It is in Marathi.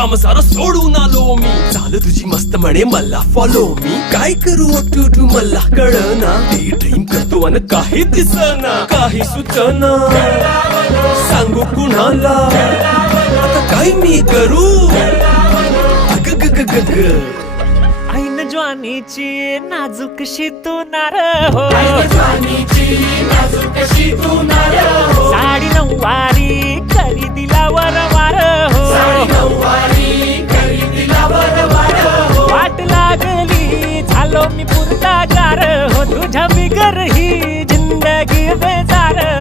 काम सारं सोडून आलो मी. चाल तुझी मस्त म्हणे मला फॉलो मी. काय करू टू मला कळना. ड्रीम करतो अन काही दिसना. काही सुचना सांगू कुणाला. आता काय मी करू. ऐन ज्वानीची नाजूकशी तू नार हो. साडी नऊवारी करी दिलावर वार हो. वाट लागली झालो मी पुरता गार हो. तुझ्या बिगर ही जिंदगी बेजार